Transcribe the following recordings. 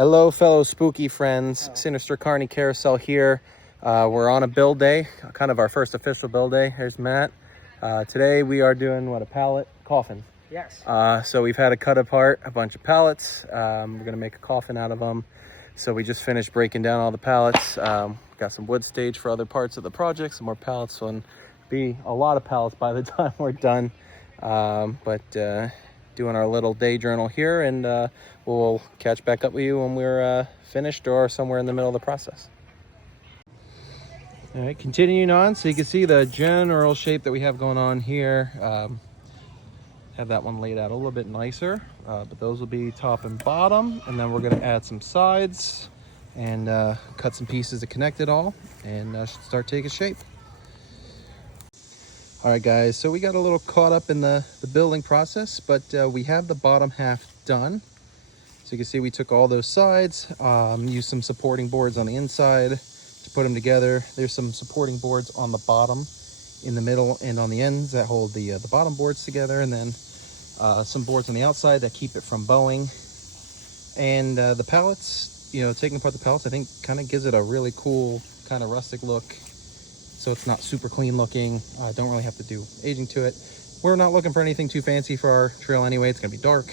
Hello, fellow spooky friends. Sinister Carney Carousel here. We're on a build day, kind of our first official build day. Here's Matt. Today we are doing, a pallet? Coffin. Yes. So we've had to cut apart a bunch of pallets. We're gonna make a coffin out of them. So we just finished breaking down all the pallets. Got some wood stage for other parts of the project, some more pallets. So it'll be a lot of pallets by the time we're done. Doing our little day journal here, and we'll catch back up with you when we're finished or somewhere in the middle of the process. All right, continuing on, so you can see the general shape that we have going on here. Have that one laid out a little bit nicer, but those will be top and bottom, and then we're going to add some sides and cut some pieces to connect it all, and start taking shape. All right, guys, so we got a little caught up in the building process, but we have the bottom half done. So you can see we took all those sides, used some supporting boards on the inside to put them together. There's some supporting boards on the bottom, in the middle, and on the ends that hold the bottom boards together, and then some boards on the outside that keep it from bowing. And the pallets, taking apart the pallets, I think kind of gives it a really cool kind of rustic look. So it's not super clean looking. Don't really have to do aging to it. We're not looking for anything too fancy for our trail anyway. It's gonna be dark.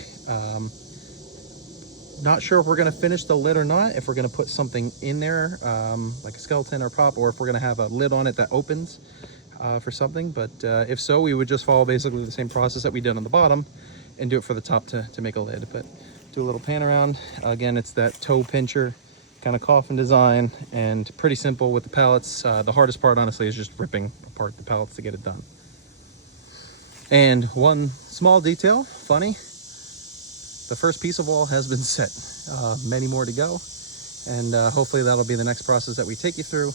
Not sure if we're gonna finish the lid or not, if we're gonna put something in there, like a skeleton or prop, or if we're gonna have a lid on it that opens for something. But if so, we would just follow basically the same process that we did on the bottom and do it for the top to make a lid. But do a little pan around. Again, it's that toe pincher kind of coffin design, and pretty simple with the pallets. The hardest part, honestly, is just ripping apart the pallets to get it done. And one small detail, funny, the first piece of wall has been set. Many more to go, and hopefully that'll be the next process that we take you through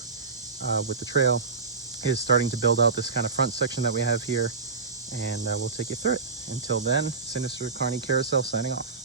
with the trail, is starting to build out this kind of front section that we have here, and we'll take you through it. Until then, Sinister Carney Carousel signing off.